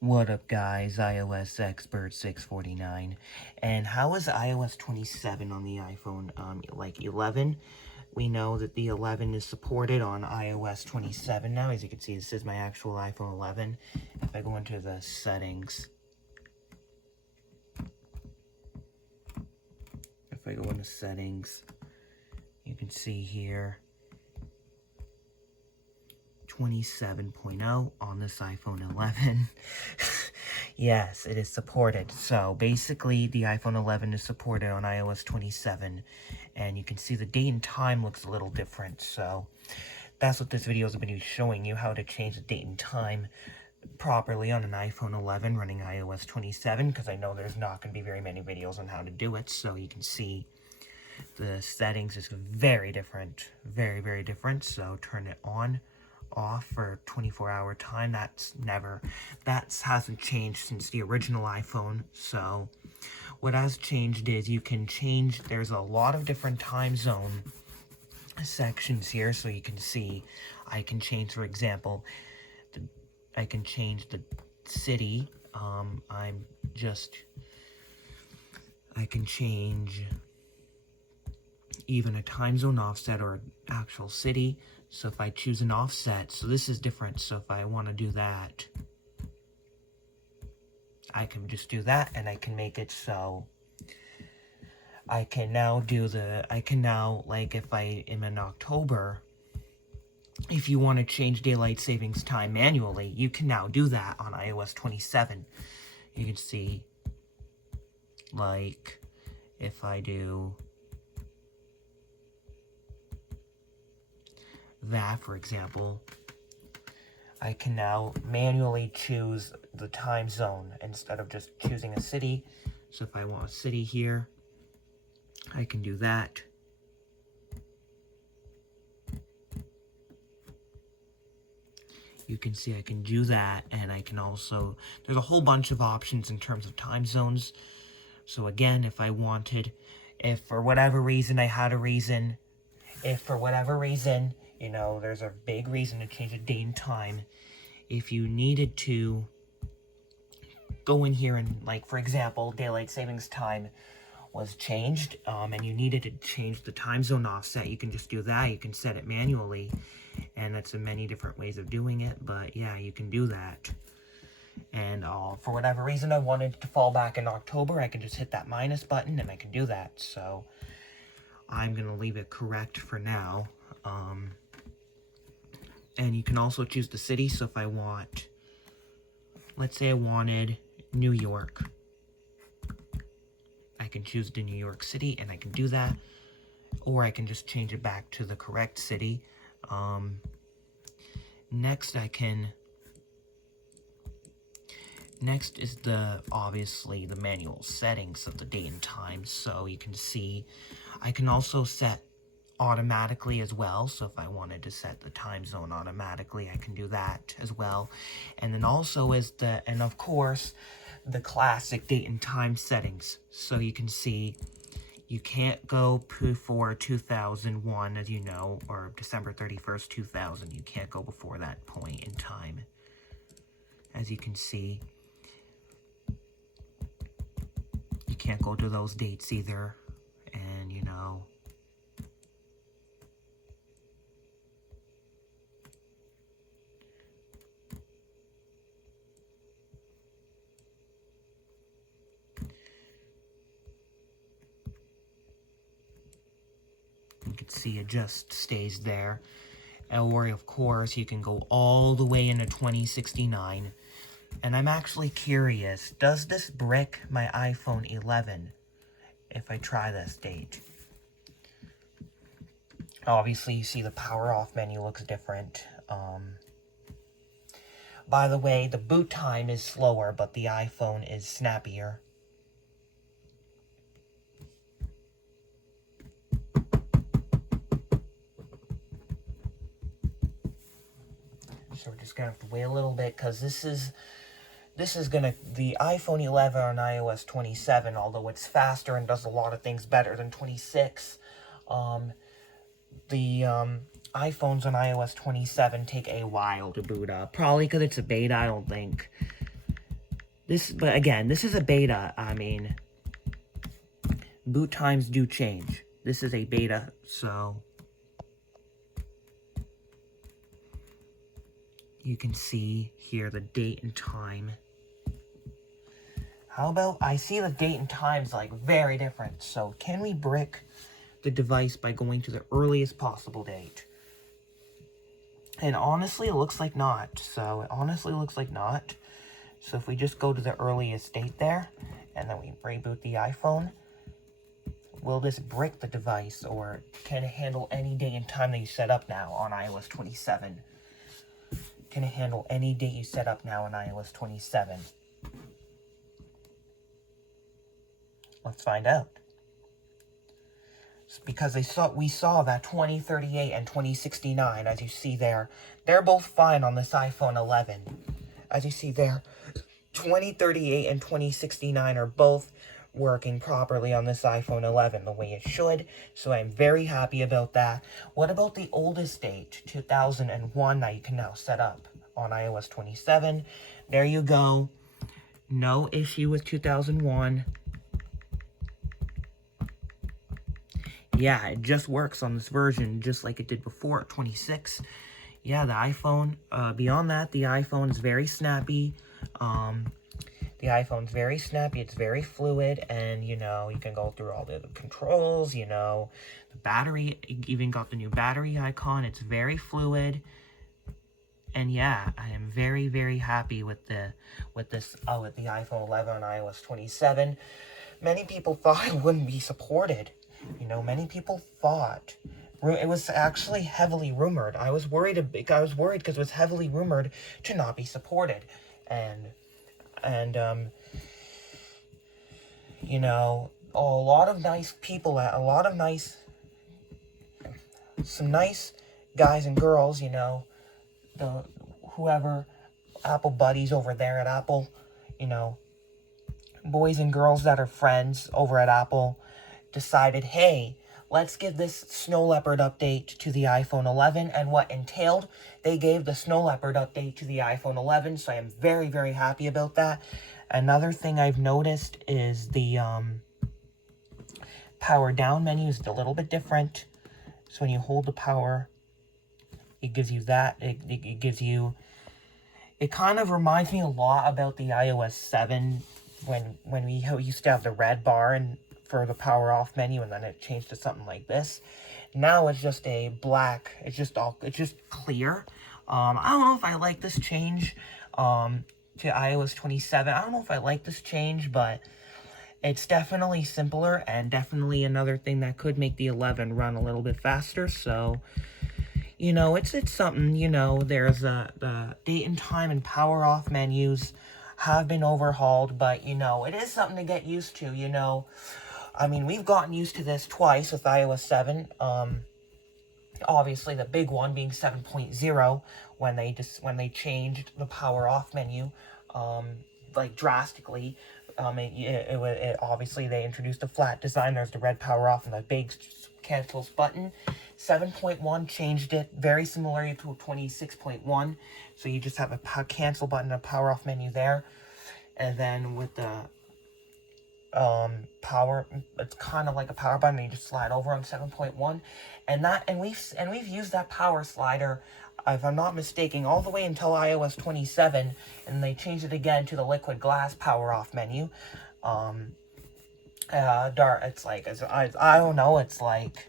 What up, guys? iOS Expert 649. And how is iOS 27 on the iPhone, like 11? We know that the 11 is supported on iOS 27 now. As you can see, this is my actual iPhone 11. If I go into the settings, you can see here 27.0 on this iPhone 11. Yes, it is supported. So basically, the iPhone 11 is supported on iOS 27, and you can see the date and time looks a little different. So that's what this video is going to be showing you, how to change the date and time properly on an iPhone 11 running iOS 27, because I know there's not going to be very many videos on how to do it. So you can see the settings is very different, very, very different. So turn it on, off for 24-hour time. That hasn't changed since the original iPhone. So what has changed is you can change, there's a lot of different time zone sections here. So you can see, I can change, for example, I can change the city. I can change even a time zone offset or actual city. So if I choose an offset, so this is different. So if I want to do that, I can just do that, and I can make it so I can now like if I am in October, if you want to change daylight savings time manually, you can now do that on iOS 27. You can see, like, if I do that, for example, I can now manually choose the time zone instead of just choosing a city. So if I want a city here, I can do that. You can see I can do that, and I can also, there's a whole bunch of options in terms of time zones. So again, if for whatever reason, you know, there's a big reason to change the date and time. If you needed to go in here and, like, for example, daylight savings time was changed, and you needed to change the time zone offset, you can just do that. You can set it manually, and that's many different ways of doing it, but yeah, you can do that. And for whatever reason I wanted to fall back in October, I can just hit that minus button, and I can do that. So I'm going to leave it correct for now. And you can also choose the city. So if I want, let's say I wanted New York, I can choose the New York City, and I can do that. Or I can just change it back to the correct city. Next is obviously the manual settings of the date and time. So you can see, I can also set automatically as well. So if I wanted to set the time zone automatically, I can do that as well. And then also and of course, the classic date and time settings. So you can see, you can't go before 2001, as you know, or December 31st, 2000. You can't go before that point in time. As you can see, you can't go to those dates either. And, you know, you can see it just stays there. Or, of course, you can go all the way into 2069. And I'm actually curious, does this brick my iPhone 11 if I try this date? Obviously, you see the power off menu looks different. By the way, the boot time is slower, but the iPhone is snappier. So we're just gonna have to wait a little bit, because the iPhone 11 on iOS 27, although it's faster and does a lot of things better than 26, the iPhones on iOS 27 take a while to boot up. Probably because it's a beta, I don't think But again, this is a beta. I mean, boot times do change. This is a beta, so you can see here the date and time. How about, I see the date and time's like very different. So can we brick the device by going to the earliest possible date? And honestly, it looks like not. So it honestly looks like not. So if we just go to the earliest date there, and then we reboot the iPhone, will this brick the device, or can it handle any date and time that you set up now on iOS 27? Can it handle any date you set up now on iOS 27? Let's find out. It's because we saw that 2038 and 2069, as you see there. They're both fine on this iPhone 11. As you see there, 2038 and 2069 are both working properly on this iPhone 11 the way it should, so I'm very happy about that. What about the oldest date, 2001, that you can now set up on iOS 27? There you go. No issue with 2001. Yeah, it just works on this version just like it did before at 26. Yeah, the iPhone, beyond that, the iPhone is very snappy. The iPhone's very snappy, it's very fluid, and, you know, you can go through all the controls, you know, the battery, even got the new battery icon, it's very fluid. And yeah, I am very, very happy with the iPhone 11 on iOS 27. Many people thought it wouldn't be supported. You know, many people thought it was actually heavily rumored. I was worried because it was heavily rumored to not be supported, and you know, a lot of nice people, some nice guys and girls, you know, whoever Apple buddies over there at Apple, you know, boys and girls that are friends over at Apple, decided, hey, let's give this Snow Leopard update to the iPhone 11, and what entailed, they gave the Snow Leopard update to the iPhone 11, so I am very, very happy about that. Another thing I've noticed is the power down menu is a little bit different. So when you hold the power, it gives you that, it gives you, it kind of reminds me a lot about the iOS 7 when we used to have the red bar and for the power off menu, and then it changed to something like this. Now it's just a black, it's just clear. I don't know if I like this change to iOS 27. I don't know if I like this change, but it's definitely simpler, and definitely another thing that could make the 11 run a little bit faster. So, you know, it's something. You know, there's the date and time and power off menus have been overhauled, but, you know, it is something to get used to, you know. I mean, we've gotten used to this twice with iOS 7. Obviously, the big one being 7.0, when they changed the power off menu, like drastically. It obviously they introduced a flat design. There's the red power off and the big cancels button. 7.1 changed it very similarly to 26.1. So you just have a cancel button, a power off menu there, and then with the power, it's kind of like a power button, you just slide over on 7.1, and we've used that power slider, if I'm not mistaken, all the way until iOS 27, and they changed it again to the liquid glass power off menu. It's like, I don't know, it's like,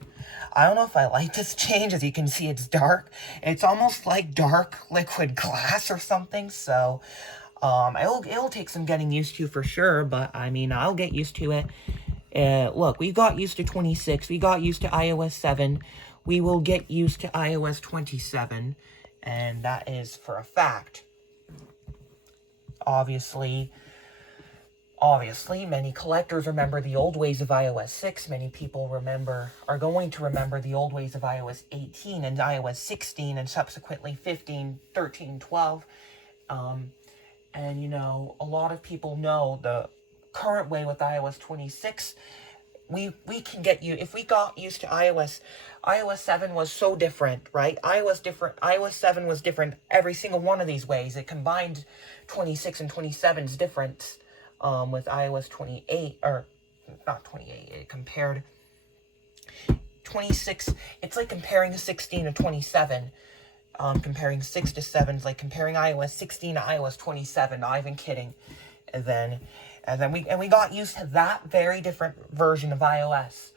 I don't know if I like this change. As you can see, it's dark. It's almost like dark liquid glass or something, so it'll take some getting used to for sure, but I mean, I'll get used to it. Look, we got used to 26, we got used to iOS 7, we will get used to iOS 27, and that is for a fact. Obviously, many collectors remember the old ways of iOS 6. Many people are going to remember the old ways of iOS 18 and iOS 16 and subsequently 15, 13, 12. And, you know, a lot of people know the current way with iOS 26 we can get you, if we got used to iOS 7 was so different, right? iOS 7 was different every single one of these ways. It combined 26 and 27's difference with iOS 28, or not 28, it compared 26, it's like comparing 16 to 27. Comparing 6 to 7 is like comparing iOS 16 to iOS 27, not even kidding. And then we got used to that very different version of iOS.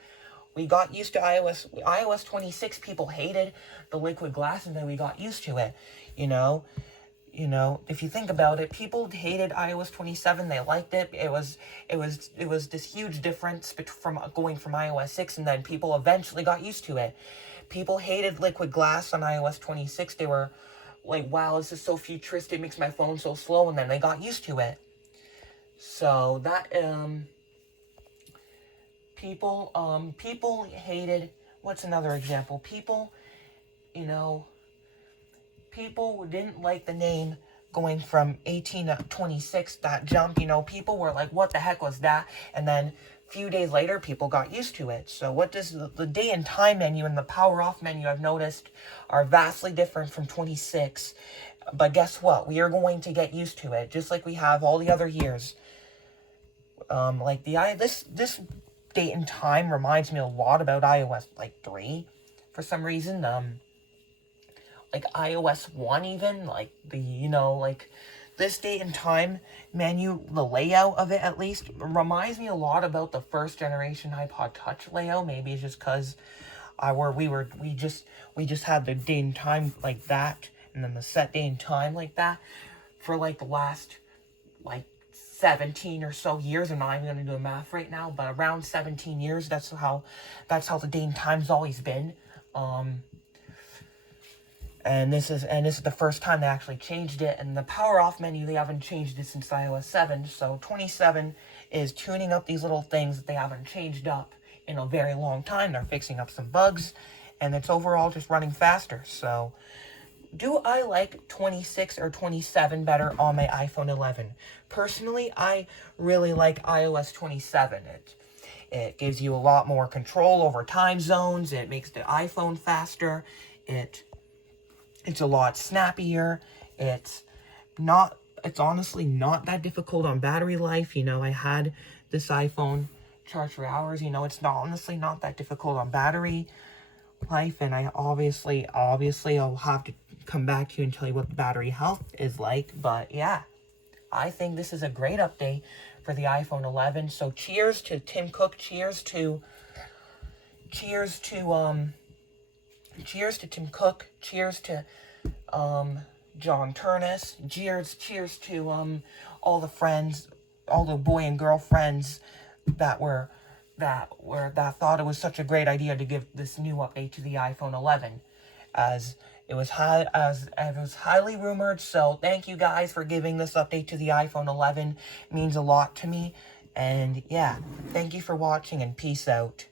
We got used to iOS 26, people hated the liquid glass, and then we got used to it, you know? If you think about it, people hated iOS 27. They liked it. It was this huge difference from going from iOS 6, and then people eventually got used to it. People hated liquid glass on iOS 26. They were like, "Wow, this is so futuristic. It makes my phone so slow." And then they got used to it. So that people hated. What's another example? People didn't like the name going from 18 to 26, that jump, people were like, what the heck was that? And then a few days later, people got used to it. So what does the day and time menu and the power off menu, I've noticed, are vastly different from 26. But guess what? We are going to get used to it, just like we have all the other years. Like this date and time reminds me a lot about iOS 3 for some reason. Like iOS 1 even, like this date and time menu, the layout of it at least, reminds me a lot about the first generation iPod Touch layout. Maybe it's just because we just had the date and time like that, and then the set date and time like that for like the last 17 or so years. I'm not even going to do a math right now, but around 17 years, that's how the date and time's always been. And this is the first time they actually changed it. And the power off menu, they haven't changed it since iOS 7. So 27 is tuning up these little things that they haven't changed up in a very long time. They're fixing up some bugs, and it's overall just running faster. So do I like 26 or 27 better on my iPhone 11? Personally, I really like iOS 27. It gives you a lot more control over time zones. It makes the iPhone faster. It's a lot snappier. It's honestly not that difficult on battery life. I had this iPhone charged for hours. It's honestly not that difficult on battery life. And I obviously I'll have to come back to you and tell you what the battery health is like. But yeah, I think this is a great update for the iPhone 11. So cheers to Tim Cook. Cheers to Tim Cook. Cheers to John Turnus. Cheers to all the friends, all the boy and girl friends that thought it was such a great idea to give this new update to the iPhone 11, as it was highly rumored. So thank you guys for giving this update to the iPhone 11. It means a lot to me. And yeah, thank you for watching, and peace out.